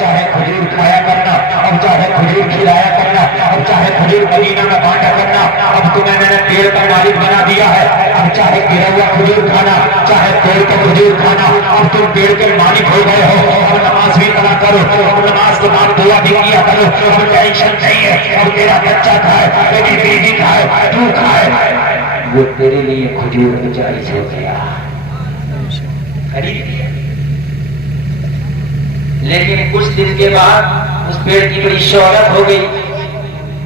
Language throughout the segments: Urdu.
چاہے کھجور کھایا کرنا، اب چاہے کھجور کھلایا کرنا، اب چاہے کھجور مدینہ میں بانٹا کرنا، اب تمہیں میں نے پیڑ کا مالک بنا دیا ہے، اب چاہے گرا ہوا کھجور کھانا، چاہے پیڑ کا کھجور کھانا، اب تم پیڑ کے مالک ہو گئے ہو، اب نماز بھی پڑھا کرو، اب نماز کے بعد دعا بھی کیا کرو، اب ٹینشن نہیں ہے، اب تیرا بچہ کھائے، تیری بیوی کھائے، تو کھائے، وہ تیرے لیے کھجور جائز ہو گیا، خرید لیا۔ لیکن کچھ دن کے بعد اس پیڑ کی بڑی شہرت ہو گئی،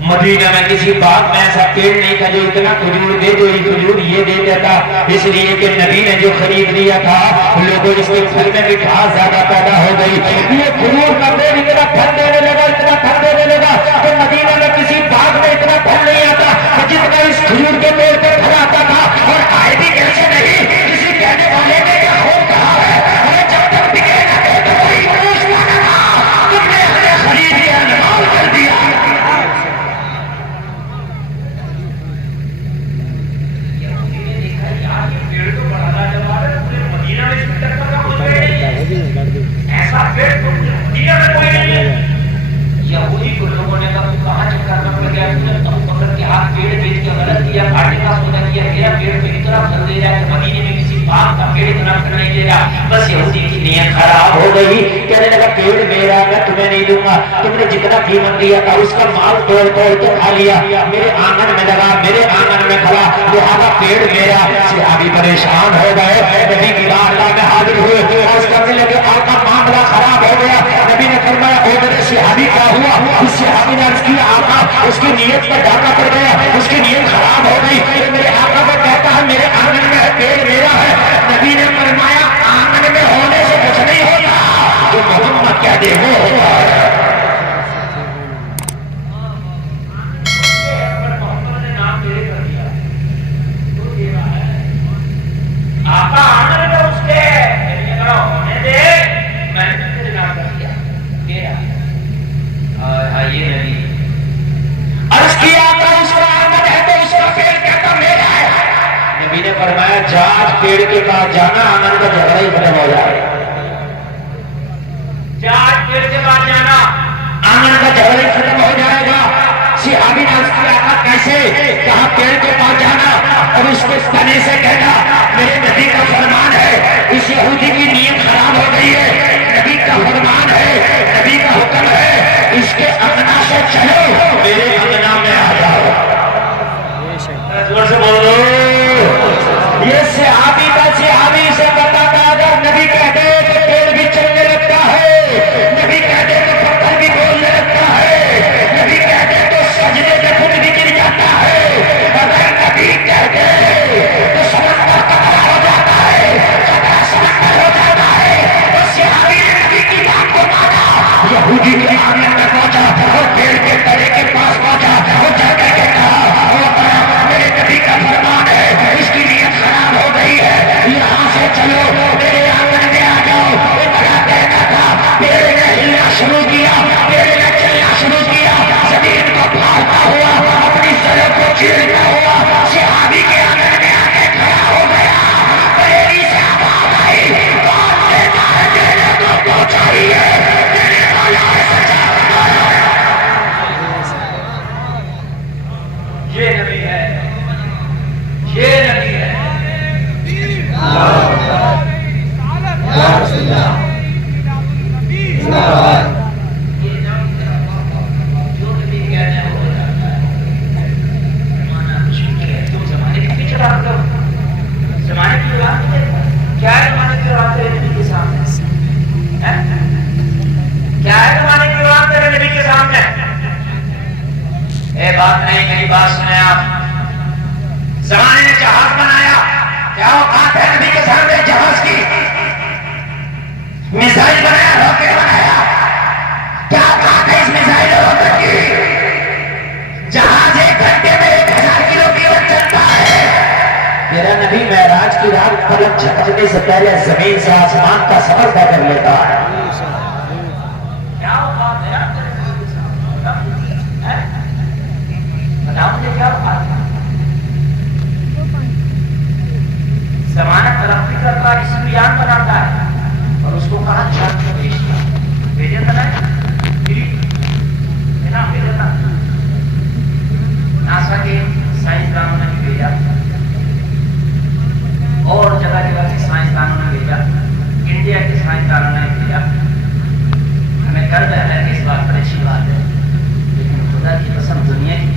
مدینہ میں کسی باغ میں ایسا پیڑ نہیں تھا جو اتنا کھجور دے دو، کھجور یہ دے دیتا، اس لیے کہ نبی نے جو خرید لیا تھا لوگوں اس کے پھل میں مٹھاس زیادہ پیدا ہو گئی، یہ کھجور کا پیڑ اتنا پھل دینے لگا، اتنا پھل دینے لگا کہ مدینہ میں کسی باغ میں اتنا پھل نہیں آتا جتنا اس کھجور کے پیڑ پہ پھل آتا تھا، اور آئے بھی کیسے نہیں، کسی کہنے والے نے کیا خوب کہا ہے، ہمیں جب تک بکے نہ دے تو کوئی فروش نہ کرنا، تم نے ہمیں خرید لیا، نمال کر دیا۔ ایسا پیڑ تو مدینہ میں کوئی نہیں ہے، یہودی کو لوگوں نے کہا تو کہاں چکر میں پڑ گیا، تم نے ابو بکر کے ہاتھ پیڑ بیچ کے غلط کیا، کاٹنے کا سودا کیا، میرا پیڑ تو اتنا پھل دے رہا ہے کہ مدینے میں کسی باغ کا پیڑ اتنا پھل نہیں دے رہا، بس یہودی کی نیت خراب ہو گئی، کہنے لگا پیڑ میرا میں تمہیں نہیں دوں گا، تم نے جتنا قیمت دیا تھا اس کا مال توڑ توڑ کے کھا لیا، میرے آنگن میں لگا، میرے آنگن میں کھڑا، لہذا پیڑ میرا۔ صحابی پریشان ہو گئے، نبی کی بارگاہ میں حاضر ہوئے، عرض کرنے لگے آقا معاملہ خراب ہو گیا، نبی نے فرمایا او میرے صحابی کیا ہوا؟ اس صحابی نے عرض کیا آقا اس کی نیت پر ڈاکہ پڑ گیا، اس کی نیت خراب ہو گئی، میرے آقا کو کہتا ہے میرے آنگن میں پیڑ میرا ہے، نبی نے فرمایا آنگن میں ہونے سے کچھ نہیں ہوتا، جو محمد کہہ دے وہ ہوتا ہے۔ آقا آنگن میں اس کے ہونے دے، میں نے تیرے نام کر دیا میرا، آئیے نبی عرض کیا آقا اس کا آنگن ہے تو اس کا پیڑ کہتا میرا ہے، نبی نے فرمایا جا پیڑ کے پاس جانا، آنگن کا جھگڑا ہی ختم ہو جائے گا، جا پیڑ کے پاس جانا، آنگن کا جھگڑا ہی ختم ہو جائے گا۔ صحابی نے عرض کیا آقا کیسے؟ کہا پیڑ کے پاس جانا اور اس کو تنے سے کہنا میرے نبی کا فرمان ہے، اس یہودی کی نیت خراب ہو گئی ہے، نبی کا فرمان ہے، نبی کا حکم ہے، اس کے انگنا سے چلو میرے انگنا میں آ جاؤ، زور سے بولو۔ یہ صحابی کا صحابی سے بتاتا اگر نبی کہہ دے تو پیڑ بھی چلنے لگتا ہے، نبی کہہ دے تو پتھر بھی بولنے لگتا ہے، نبی کہہ دے تو سجدے میں خود بھی گر جاتا ہے، اگر نبی کہہ دے تو سمندر تباہ ہو جاتا ہے، اگر سمندر ہو جاتا ہے تو صحابی نے نبی کی بات کو مانا، یہودی کے آنگن میں پہنچا اور پیڑ کے تنے کے پاس پہنچا اور جا کر کے کہا میرے نبی کا فرمان ہے، اس کی نیت خراب ہو گئی ہے، یہاں سے چلو میرے آنگن میں آ جاؤ، وہ بڑا کہنا تھا، پیڑ نے ہلنا شروع کیا، پیڑ نے چلنا شروع کیا، زمین کو پھاڑتا ہوا، اپنی سروں کو چیرتا ہوا، صحابی کے آنگن میں آ کے کھڑا ہو گیا، بریلی سے آواز آئی کون دیتا ہے دینے کو چاہیے، دینے والا ہے سچا والا۔ یہ نبی ہے، یہ نبی ہے، بات نہیں میری بات سنیں آپ، زمانے نے جہاز بنایا، کیا اوقات ہے نبی کے سامنے جہاز کی؟ میزائل بنایا، راکٹ بنایا، کیا اوقات ہے اس میزائل راکٹ کی؟ جہاز 1 گھنٹے میں 1000 کلو کی وقت چلتا ہے، میرا نبی معراج کی رات پلک جھپکنے سے پہلے زمین سے آسمان کا سفر طے کر لیتا ہے۔ کیا اوقات ہے آپ بتاؤ مجھے کیا بات ہے؟ زمانہ ترقی کرتا ہے، اسم بیان بناتا ہے اور اس کو کہا چاند کو بھیجتا، بھیجے تو نہیں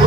2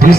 20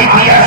IPS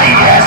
IAS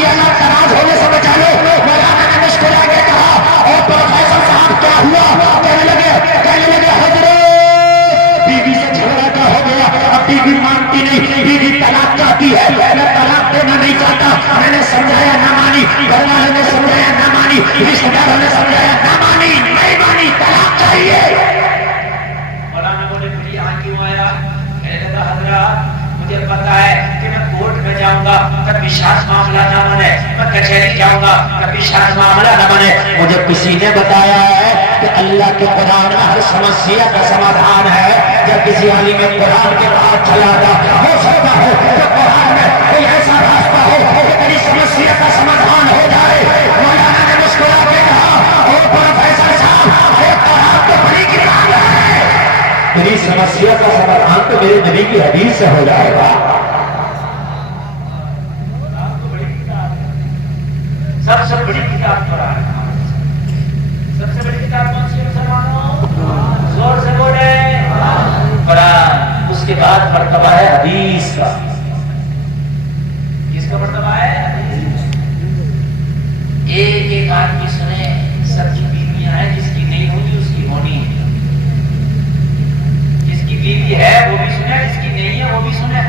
شیعہ تناز ہونے سے بچا لو. مولانا نے مسکرا کے کہا اور پروفیسر صاحب کیا ہوا؟ کہنے لگے حضرت بیوی سے جھگڑا کیا ہو گیا؟ اب بیوی مانتی نہیں، بیوی طلاق چاہتی ہے. میں طلاق دینا نہیں چاہتا. میں نے سمجھایا نہ مانی، گھر والوں نے سمجھایا نہ مانی، رشتے داروں نے سمجھایا نہ مانی، نہیں مانی، طلاق چاہیے. مولانا بولے پھر یہاں کیوں آیا؟ کہنے لگا حضرات مجھے پتا ہے کہ میں کورٹ میں جاؤں گا کبھی شاذ معاملہ نہ بنے، میں کچہری جاؤں گا کبھی شاذ معاملہ نہ بنے. مجھے کسی نے بتایا ہے کہ اللہ کے قرآن میں ہر سمسیا کا سمادھان ہے. جب کسی عالم قرآن کے پاس چلا جا ہو سکتا ہے کہ قرآن میں کوئی ایسا راستہ ہو کہ تیری سمسیا کا سمادھان ہو جائے. مولانا نے مسکرا کے کہا اور پروفیسر صاحب یہ قرآن تو بڑی کتاب ہے، میری سمسیا کا سمادھان تو میرے نبی کی حدیث سے ہو جائے گا. سب سے بڑی کتاب قرآن ہے. سب سے بڑی کتاب کون سی ہے مسلمانوں؟ زور سے بولے قرآن. اس کے بعد مرتبہ ہے حدیث کا. کس کا مرتبہ ہے؟ ایک ایک آدمی سنے. سب کی بیویاں ہیں، جس کی نہیں ہوتی اس کی ہونی ہے. جس کی بیوی ہے وہ بھی سنے، جس کی نہیں ہے وہ بھی سنے.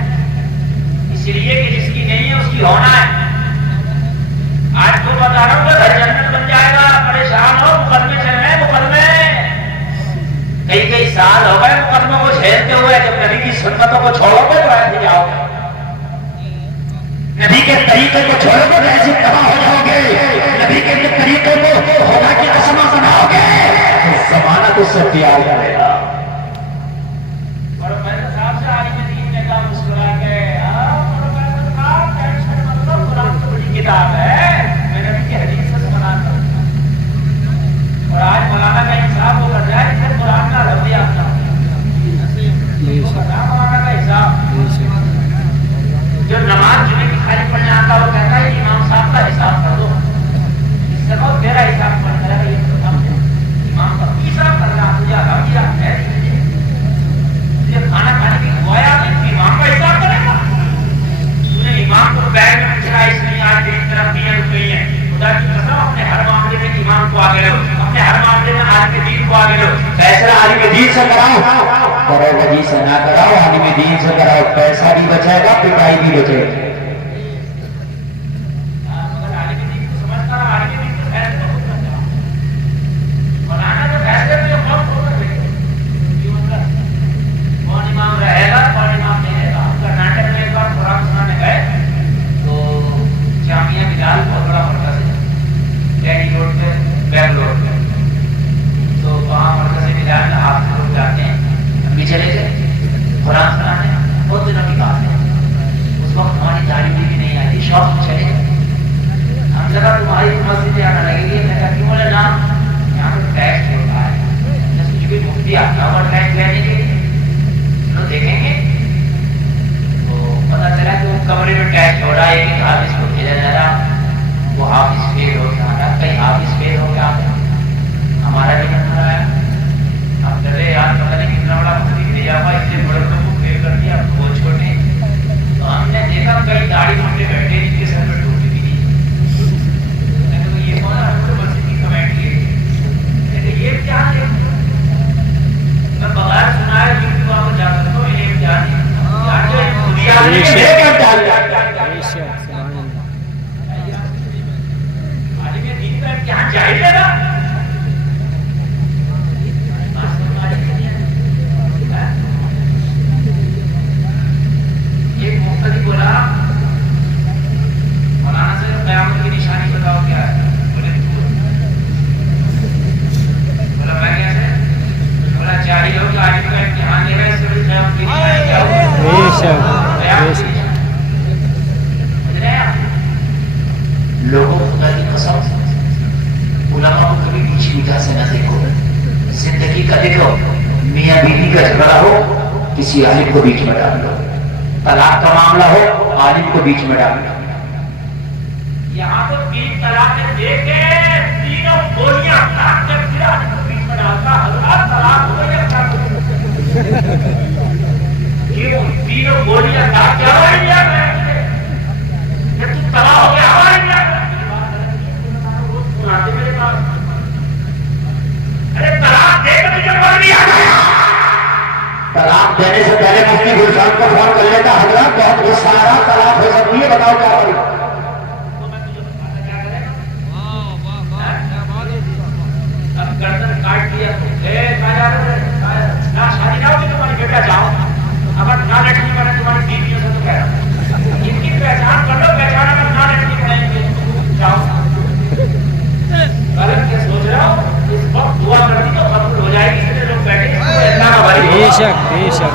اس لیے کہ جس کی نہیں ہے اس کی ہونا ہے. آج تو بتا رہا ہوں کہ گھر جنت بن جائے گا. پریشان ہو مقدمے چل رہے ہیں. مقدمے کئی سال ہو گئے مقدموں کو جھیلتے ہوئے. جب نبی کی سنتوں کو چھوڑو گے تو ایسے جاؤ گے. نبی کے طریقے کو چھوڑو گے تو ایسے تباہ ہو جاؤ گے. نبی کے طریقے کو خدا کی قسم بناؤ گے تو زمانہ تو سب تیار کرے گا. اور میں صاحب سے عالم دین نے کہا مسکرا کے کتاب ہے، میں نبی کی حدیث سے سمجھاتا ہوں. اور آج مولانا کا حساب وہ کر رہا ہے کہ قرآن کا رویہ اپنا مولانا کا حساب. جو نماز جمعے کی خالی پڑھنے آتا وہ کہتا ہے امام صاحب کا حساب کر دو. اس سے بہت میرا حساب پڑھ رہا ہے. امام کا حساب کر رہا ہے. مجھے کھانا کھانے کی گوایا امام کا حساب کرے گا. امام کو بیگ میں پوچھنا اس لیے آج تیری طرف دیا رکھی ہیں. خدا کی قسم اپنے ہر معاملے میں امام کو آگے لو. اپنے ہر معاملے میں عالم دین کو آگے لو. فیصلہ عالم دین سے کراؤ. کرو وجی سے نہ کراؤ، عالم دین سے کراؤ. پیسہ بھی بچے گا، پٹائی بھی بچے گی. مگر عالم دین کو سمجھتا رہا. عالم دین کے فیصلے خود کرتا رہا. مولانا کے فیصلے میں خود خود کر دے گا. کون امام رہے گا کون امام نہیں رہے گا. کرناٹک میں ایک بار قرآن سنانے گئے تو جامعہ بلال بہت بڑا مرکز ہے ڈیلی روڈ پہ، بینگلور پہ. تو وہاں مرکز بلال آپ لوگ جاتے ہیں. ہم بھی چلے گئے قرآن سنانے. بہت دنوں کی بات ہے. اس وقت ہماری تعلیم بھی نہیں آتی. شوق چلے گئے. ہم جگہ تمہاری مسجد آنا لگے گی. میں کہا کیوں؟ بولے نا یہاں پہ ٹیکس ہوتا ہے. کچھ بھی مفتی آتا ہوگا ٹیکس لینے کے لیے. چلو دیکھیں گے. پتا چلا کہ وہ کمرے میں ٹیکس ہو رہا ہے. ایک حافظ کو بھیجا جا رہا. وہ حافظ فیل ہو گیا. کئی حافظ فیل ہو گیا. ہمارا بھی نہ رہا ہے. اب چلے یار پتہ نہیں کتنا بڑا مفتی بھیجا ہوا. اس سے بڑے کو فیل کر دیا. اب وہ چھوٹے. تو ہم نے دیکھا کئی داڑھی موٹے بیٹھے جن کے سر پہ ٹوپی بھی نہیں. یہ کون ہے؟ ہم کو مسجد کی کمیٹی ہے. یہ کیا ہے؟ میں بغیر سنائے کیونکہ وہاں پر جا سکتا ہوں. یہ کیا ہے؟ ایک مفتی بولا مولانا سے قیامت کی نشانی بتاؤ کیا ہے. بولا میں کیسے؟ بولا چاہیے ہو کہ آج کا امتحان دے گا اس سے قیامت کی نشانی کیا ہو. لوگوں خدا کی قسم علماء کو کبھی نیچی نگاہ سے نہ دیکھو. زندگی کا دیکھو. میاں بیوی کا جھگڑا ہو کسی عالم کو بیچ میں ڈال لو. طلاق کا معاملہ ہو عالم کو بیچ میں ڈال لو. یہاں تو 3 طلاق دے کے تینوں گولیاں کاٹ کے پھر عالم کو بیچ میں ڈالتا. حضرات طلاق ہو گیا کیوں؟ تینوں گولیاں کاٹ کے ہوا انڈیا میں. تباہ ہو گیا ہوا انڈیا. دینے سے پہلے مفتی گلشان کو فون کر لیتا، حضرات بہت غصہ آ رہا، طلاق ہو سکتی ہے، بتاؤ کیا کروں؟ گردن کاٹ دیا نہ شادی نہ ہوگی تمہاری بیٹا جاؤ، اگر نہ لڑکی بنے تمہاری بیویوں سے تو کہہ رہا ہوں ان کی پہچان کر لو، پہچان اگر نہ لڑکی بنائیں گے جاؤ. غلط کیا سوچ رہا ہو؟ اس وقت دعا کر دی تو قبول ہو جائے گی. اتنے لوگ بیٹھے اللہ کا بھائی بے شک بے شک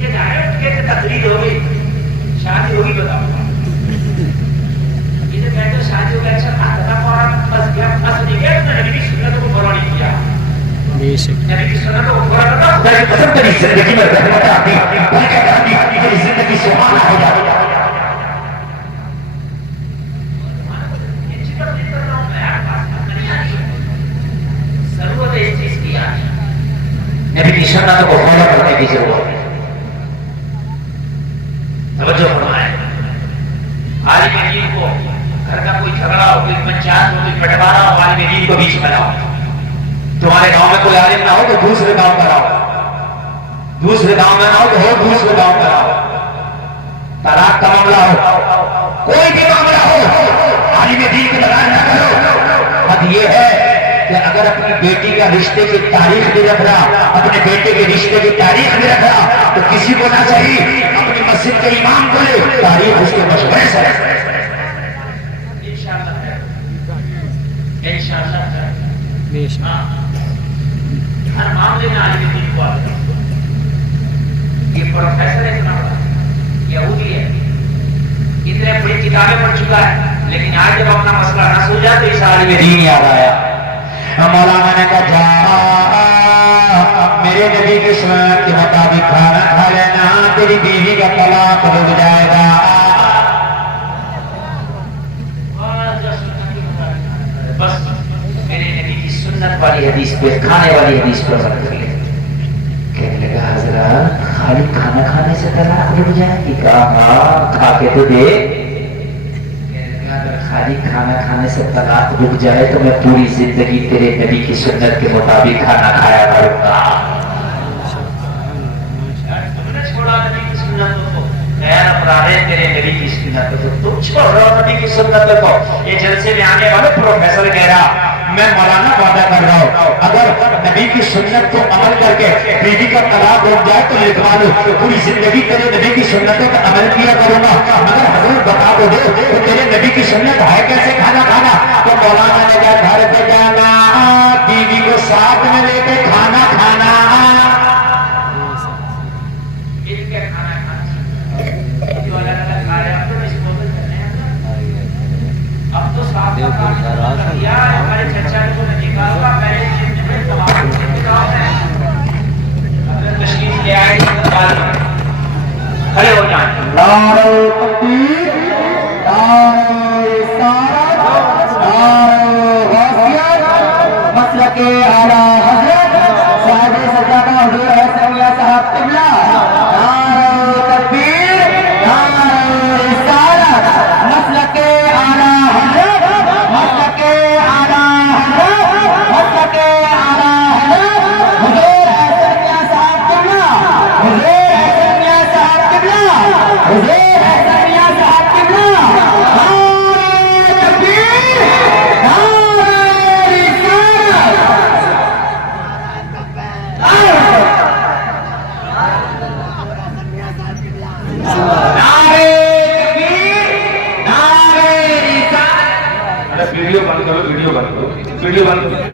یہ ظاہر کہ تقریر ہوگی، شادی ہوگی، بتاؤ یہ بیٹھے شادی ہو گیا، اچھا کھانا فوراً پھنس گیا، پھنس نہیں گیا، تو نبی کی سنت کو فالو نہیں کیا. بے شک نبی کی سنت کو فالو کرنا خدا کی قسم تیری زندگی میں رحمت آتی، برکت آتی، تیری زندگی سبحان ہو جاتی. ضرورت ہے اس چیز کی، نبی کی سنت کو فالو کرنے کی ضرورت ہے. توجہ فرمائیں. عالم دین کو گھر کا کوئی جھگڑا ہو، کوئی پنچایت ہو، کوئی بٹوارا ہو، عالم دین کو بیچ میں لاؤ. تمہارے گاؤں میں کوئی عالم نہ ہو تو دوسرے گاؤں کا لاؤ، دوسرے گاؤں میں نہ ہو تو دوسرے گاؤں کا لاؤ. طلاق کا معاملہ ہو، کوئی بھی معاملہ ہو، عالم دین کو لگا نہ کرو. بات یہ ہے کہ اگر اپنی بیٹی کا رشتے کی تاریخ بھی رکھ رہا، اپنے بیٹے کے رشتے کی تاریخ بھی رکھ رہا، تو کسی کو نہ چاہیے اپنی مسجد کے امام کو لے تاریخ اس کے مشورے سے. بے شک ہر معاملے میں عالم دین کو آتا ہے. یہ پروفیسر اتنا بڑا یہودی ہے، اتنے بڑی کتابیں پڑھ چکا ہے، لیکن آج جب اپنا مسئلہ نہ سوچا تو اس عالم دین یاد آیا. مولانا نے کہا میرے نبی کی سنت کے مطابق کھانا کھا لینا، تیری بیوی کا طلاق رک جائے گا. بس میرے نبی کی سنت والی حدیث پہ، کھانے والی حدیث پہ غور کر لے. کہنے لگا حضرت خالی کھانا کھانے سے طلاق رک جائے گی؟ کہا ہاں کھا کے تو دے. خالی کھانا کھانے سے طلاق رک جائے تو میں پوری زندگی تیرے نبی کی سنت کے مطابق کھانا کھایا کروں گا. تم نے چھوڑا نبی کی سنت کو، غیر اپرادے تیرے نبی کی سنت کو، تم چھوڑ رہا ہو نبی کی سنت کو. یہ جلسے میں آنے والے پروفیسر کہہ رہا میں مولانا وعدہ کر رہا ہوں اگر نبی کی سنت کو عمل کر کے بیوی کا طلاق رک جائے تو لکھوا لو پوری زندگی تیرے نبی کی سنتوں کا عمل کیا کروں گا. مگر حضور بتا تو دے تو تیرے نبی کی سنت ہے کیسے کھانا کھانا؟ تو مولانا نے کہا گھر پہ جانا، بیوی کو ساتھ میں لے کے کھانا کھانا. اب تو ساتھ کیا ہمارے چچا کو دیکھا ہوگا پہلے تشریف لے آئے کھڑے ہو جائیں. نعرہ تکبیر، نعرہ رسالت، نعرہ غوثیت، مسلک اعلیٰ حضرت صاحب سجادہ حضور حسن میاں صاحب قبلہ. نعرہ تکبیر، نعرہ رسالت، مسلک اعلیٰ حضرت، مسلک اعلیٰ حضرت، مسلک اعلیٰ حضرت حضور حسن میاں صاحب قبلہ، حضور حسن میاں صاحب قبلہ، حضور حسن میاں صاحب قبلہ. نعرہ تکبیر، نعرہ رسالت، ویڈیو بند کرو، ویڈیو بند کرو، ویڈیو بند کرو.